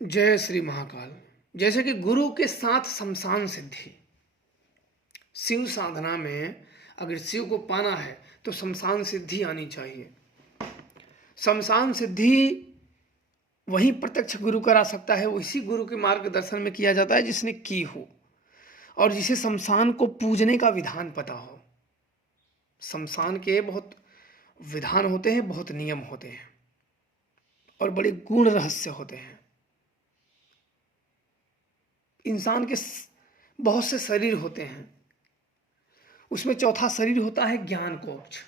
जय श्री महाकाल। जैसे कि गुरु के साथ शमशान सिद्धि। शिव साधना में अगर शिव को पाना है तो शमशान सिद्धि आनी चाहिए। शमशान सिद्धि वही प्रत्यक्ष गुरु करा सकता है, उसी गुरु के मार्गदर्शन में किया जाता है जिसने की हो और जिसे शमशान को पूजने का विधान पता हो। शमशान के बहुत विधान होते हैं, बहुत नियम होते हैं और बड़े गूढ़ रहस्य होते हैं। इंसान के बहुत से शरीर होते हैं, उसमें चौथा शरीर होता है ज्ञान कोश।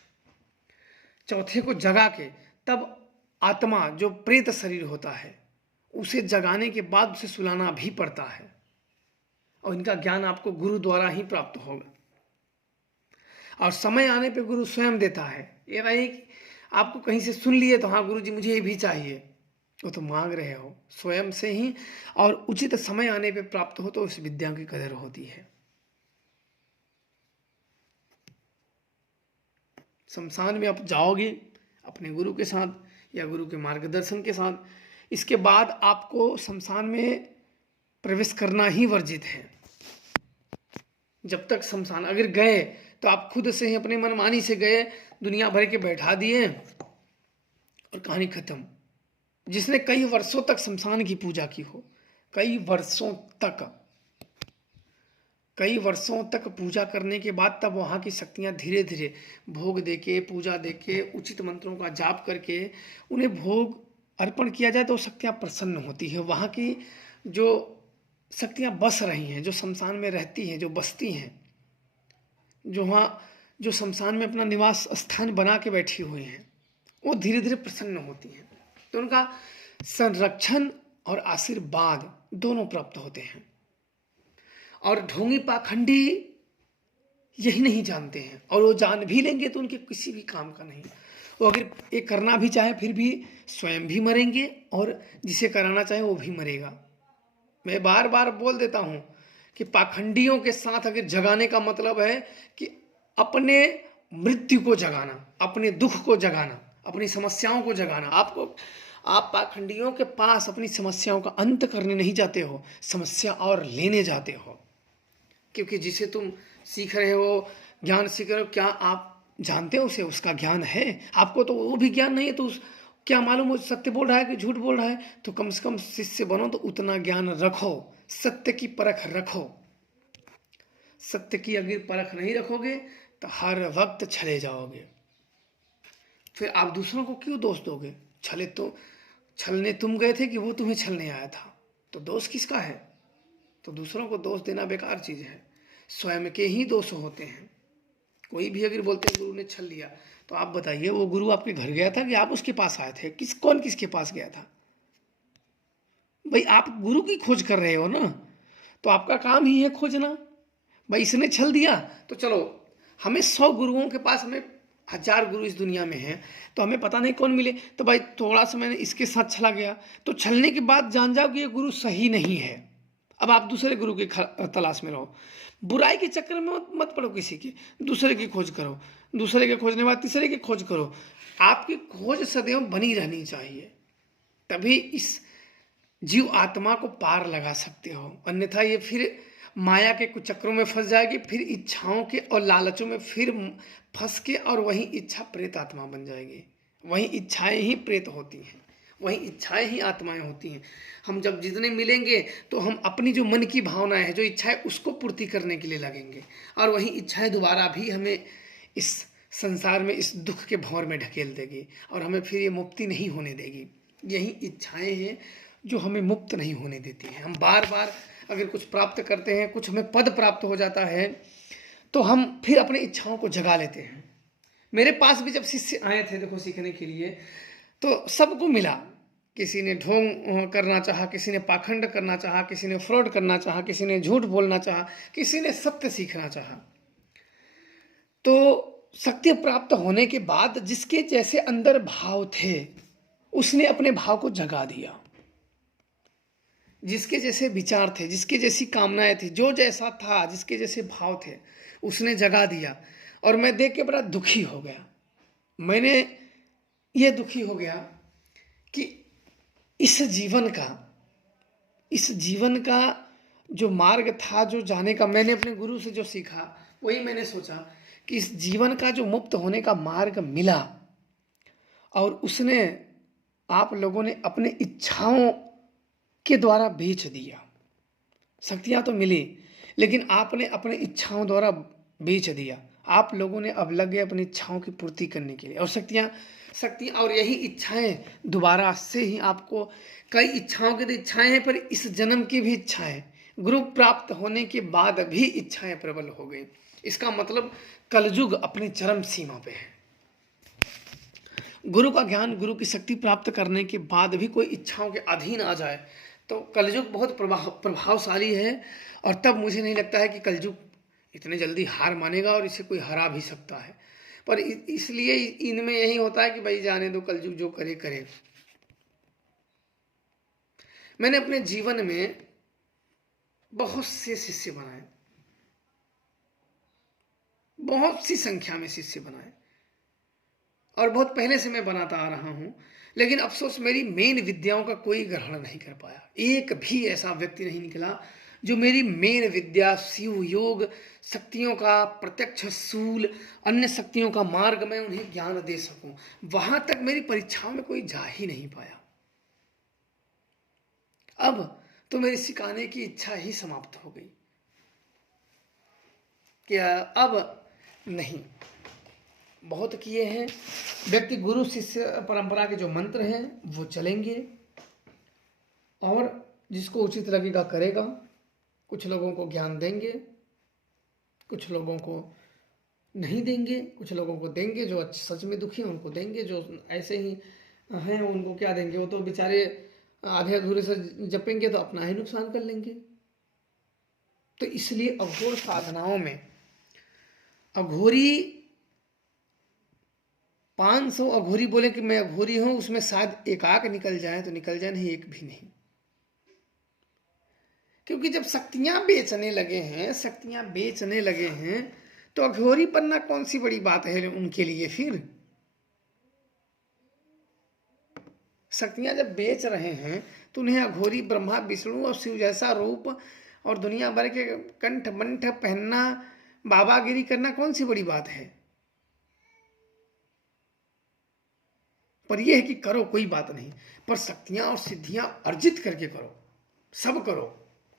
चौथे को जगा के तब आत्मा जो प्रेत शरीर होता है उसे जगाने के बाद उसे सुलाना भी पड़ता है और इनका ज्ञान आपको गुरु द्वारा ही प्राप्त होगा। और समय आने पे गुरु स्वयं देता है। ये नहीं कि आपको कहीं से सुन लिए तो हाँ गुरु जी मुझे ये भी चाहिए, वो तो मांग रहे हो स्वयं से ही, और उचित समय आने पे प्राप्त हो तो उस विद्या की कदर होती है। शमशान में आप जाओगे अपने गुरु के साथ या गुरु के मार्गदर्शन के साथ, इसके बाद आपको शमशान में प्रवेश करना ही वर्जित है। जब तक शमशान अगर गए तो आप खुद से ही अपने मनमानी से गए, दुनिया भर के बैठा दिए और कहानी खत्म। जिसने कई वर्षों तक शमशान की पूजा की हो, कई वर्षों तक पूजा करने के बाद तब वहाँ की शक्तियाँ धीरे धीरे भोग देके, पूजा देके, उचित मंत्रों का जाप करके उन्हें भोग अर्पण किया जाए तो शक्तियाँ प्रसन्न होती है। वहाँ की जो शक्तियाँ बस रही हैं, जो शमशान में रहती हैं, जो बसती हैं, जो वहाँ जो शमशान में अपना निवास स्थान बना के बैठी हुई हैं, वो धीरे धीरे प्रसन्न होती हैं। तो उनका संरक्षण और आशीर्वाद दोनों प्राप्त होते हैं। और ढोंगी पाखंडी यही नहीं जानते हैं, और वो जान भी लेंगे तो उनके किसी भी काम का नहीं। वो अगर ये करना भी चाहे फिर भी स्वयं भी मरेंगे और जिसे कराना चाहे वो भी मरेगा। मैं बार बार बोल देता हूँ कि पाखंडियों के साथ अगर जगाने का मतलब है कि अपने मृत्यु को जगाना, अपने दुख को जगाना, अपनी समस्याओं को जगाना। आप पाखंडियों के पास अपनी समस्याओं का अंत करने नहीं जाते हो, समस्या और लेने जाते हो। क्योंकि जिसे तुम सीख रहे हो, ज्ञान सीख रहे हो, क्या आप जानते हो उसे, उसका ज्ञान है? आपको तो वो भी ज्ञान नहीं है तो क्या मालूम वो सत्य बोल रहा है कि झूठ बोल रहा है? तो कम से कम शिष्य बनो तो उतना ज्ञान रखो, सत्य की परख रखो। सत्य की अगर परख नहीं रखोगे तो हर वक्त छले जाओगे। फिर आप दूसरों को क्यों दोष दोगे? छलने तुम गए थे कि वो तुम्हें छलने आया था? तो दोष किसका है? तो दूसरों को दोष देना बेकार चीज है। स्वयं के ही दोष होते हैं। कोई भी अगर बोलते हैं गुरु ने छल लिया, तो आप बताइए वो गुरु आपके घर गया था कि आप उसके पास आए थे? कौन किसके पास गया था? भाई आप गुरु की खोज कर रहे हो ना, तो आपका काम ही है खोजना। भाई इसने छल दिया तो चलो, हमें 100 गुरुओं के पास, हमें 1000 गुरु इस दुनिया में हैं, तो हमें पता नहीं कौन मिले। तो भाई थोड़ा सा मैंने इसके साथ छला गया, तो छलने के बाद जान जाओ कि ये गुरु सही नहीं है। अब आप दूसरे गुरु की तलाश में रहो। बुराई के चक्कर में मत पड़ो किसी की, दूसरे की खोज करो, दूसरे के खोजने के बाद तीसरे की खोज करो। आपकी खोज सदैव बनी रहनी चाहिए, तभी इस जीव आत्मा को पार लगा सकते हो। अन्यथा ये फिर माया के कुछ चक्रों में फंस जाएगी, फिर इच्छाओं के और लालचों में फिर फंस के, और वही इच्छा प्रेत आत्मा बन जाएगी। वही इच्छाएं ही प्रेत होती हैं, वही इच्छाएं ही आत्माएं होती हैं। हम जब जितने मिलेंगे तो हम अपनी जो मन की भावनाएं है, जो इच्छा है, उसको पूर्ति करने के लिए लगेंगे, और वही इच्छाएं दोबारा भी हमें इस संसार में इस दुख के भंवर में ढकेल देगी और हमें फिर ये मुक्ति नहीं होने देगी। यही इच्छाएं हैं जो हमें मुक्त नहीं होने देती हैं। हम बार बार अगर कुछ प्राप्त करते हैं, कुछ हमें पद प्राप्त हो जाता है, तो हम फिर अपनी इच्छाओं को जगा लेते हैं। मेरे पास भी जब शिष्य आए थे देखो सीखने के लिए, तो सबको मिला। किसी ने ढोंग करना चाहा, किसी ने पाखंड करना चाहा, किसी ने फ्रॉड करना चाहा, किसी ने झूठ बोलना चाहा, किसी ने सत्य सीखना चाहा। तो सत्य प्राप्त होने के बाद जिसके जैसे अंदर भाव थे उसने अपने भाव को जगा दिया। जिसके जैसे विचार थे, जिसके जैसी कामनाएं थी, जो जैसा था, जिसके जैसे भाव थे, उसने जगा दिया। और मैं देख के बड़ा दुखी हो गया। मैंने ये दुखी हो गया कि इस जीवन का इस जीवन का जो मार्ग था, जो जाने का, मैंने अपने गुरु से जो सीखा, वही मैंने सोचा कि इस जीवन का जो मुक्त होने का मार्ग मिला, और उसने आप लोगों ने अपने इच्छाओं के द्वारा बेच दिया। शक्तियां तो मिली, लेकिन आपने अपने इच्छाओं द्वारा बेच दिया। आप लोगों ने अब लग गए अपनी इच्छाओं की पूर्ति करने के लिए, और शक्तियां और यही इच्छाएं दोबारा से ही आपको, कई इच्छाओं की तो इच्छाएं हैं, पर इस जन्म की भी इच्छाएं, गुरु प्राप्त होने के बाद भी इच्छाएं प्रबल हो गई। इसका मतलब कलयुग अपनी चरम सीमा पे है। गुरु का ज्ञान, गुरु की शक्ति प्राप्त करने के बाद भी कोई इच्छाओं के अधीन आ जाए तो कलयुग बहुत प्रभावशाली है। और तब मुझे नहीं लगता है कि कलयुग इतने जल्दी हार मानेगा और इसे कोई हरा भी सकता है। पर इसलिए इनमें यही होता है कि भाई जाने दो, कलयुग जो करे करे। मैंने अपने जीवन में बहुत से शिष्य बनाए, बहुत सी संख्या में शिष्य बनाए, और बहुत पहले से मैं बनाता आ रहा हूं। लेकिन अफसोस मेरी मेन विद्याओं का कोई ग्रहण नहीं कर पाया। एक भी ऐसा व्यक्ति नहीं निकला जो मेरी मेन विद्या, शिव योग, शक्तियों का प्रत्यक्ष सूल, अन्य शक्तियों का मार्ग मैं उन्हें ज्ञान दे सकूं। वहां तक मेरी परीक्षाओं में कोई जा ही नहीं पाया। अब तो मेरी सिखाने की इच्छा ही समाप्त हो गई। क्या अब नहीं, बहुत किए हैं। व्यक्ति गुरु शिष्य परंपरा के जो मंत्र हैं वो चलेंगे, और जिसको उचित लगेगा करेगा। कुछ लोगों को ज्ञान देंगे, कुछ लोगों को नहीं देंगे, कुछ लोगों को देंगे जो सच में दुखी हैं उनको देंगे, जो ऐसे ही हैं उनको क्या देंगे, वो तो बेचारे आधे अधूरे से जपेंगे तो अपना ही नुकसान कर लेंगे। तो इसलिए अघोर साधनाओं में अघोरी 500 अघोरी बोले कि मैं अघोरी हूं, उसमें शायद एक आक निकल जाए तो निकल जाए, नहीं एक भी नहीं। क्योंकि जब शक्तियां बेचने लगे हैं तो अघोरी बनना कौन सी बड़ी बात है उनके लिए। फिर शक्तियां जब बेच रहे हैं तो उन्हें अघोरी, ब्रह्मा, विष्णु और शिव जैसा रूप और दुनिया भर के कंठ मंठ पहनना, बाबागिरी करना कौन सी बड़ी बात है। पर यह है कि करो, कोई बात नहीं, पर शक्तियां और सिद्धियां अर्जित करके करो, सब करो,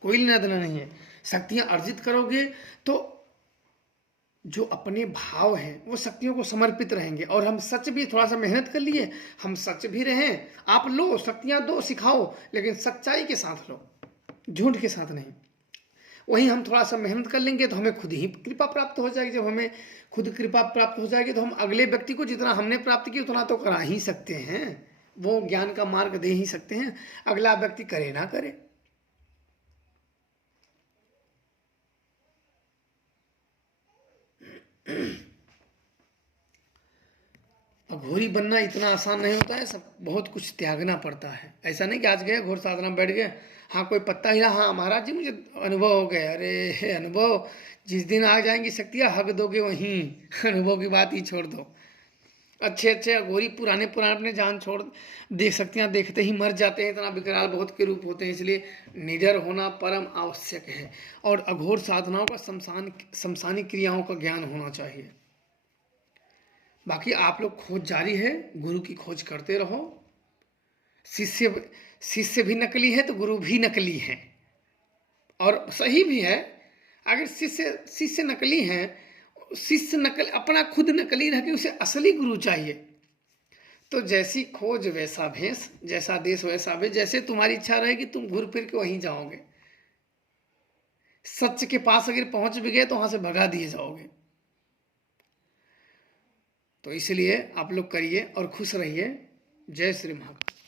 कोई लेना देना नहीं है। शक्तियां अर्जित करोगे तो जो अपने भाव हैं वो शक्तियों को समर्पित रहेंगे। और हम सच भी थोड़ा सा मेहनत कर लिए, हम सच भी रहें। आप लो, शक्तियां दो, सिखाओ, लेकिन सच्चाई के साथ लो, झूठ के साथ नहीं। वहीं हम थोड़ा सा मेहनत कर लेंगे तो हमें खुद ही कृपा प्राप्त हो जाएगी। जब हमें खुद कृपा प्राप्त हो जाएगी तो हम अगले व्यक्ति को जितना हमने प्राप्त किया उतना तो करा ही सकते हैं, वो ज्ञान का मार्ग दे ही सकते हैं। अगला व्यक्ति करे ना करे। अघोरी बनना इतना आसान नहीं होता है, सब बहुत कुछ त्यागना पड़ता है। ऐसा नहीं कि आज गए घोर साधना बैठ गए, हाँ कोई पत्ता हिला, हाँ महाराज जी मुझे अनुभव हो गया। अरे अनुभव जिस दिन आ जाएंगी शक्तियाँ हक दोगे वहीं अनुभव की बात ही छोड़ दो। अच्छे अच्छे अघोरी पुराने अपने जान छोड़ देख शक्तियाँ देखते ही मर जाते हैं, इतना विकराल बहुत के रूप होते हैं। इसलिए निडर होना परम आवश्यक है, और अघोर साधनाओं का शमशानी क्रियाओं का ज्ञान होना चाहिए। बाकी आप लोग खोज जारी है, गुरु की खोज करते रहो। शिष्य भी नकली है तो गुरु भी नकली है, और सही भी है। अगर शिष्य नकली है, शिष्य नकल अपना खुद नकली रह के उसे असली गुरु चाहिए। तो जैसी खोज वैसा भेष, जैसा देश वैसा भेष। जैसे तुम्हारी इच्छा रहेगी तुम घूर फिर के वहीं जाओगे। सच के पास अगर पहुंच भी गए तो वहां से भगा दिए जाओगे। तो इसलिए आप लोग करिए और खुश रहिए। जय श्री महाकाल।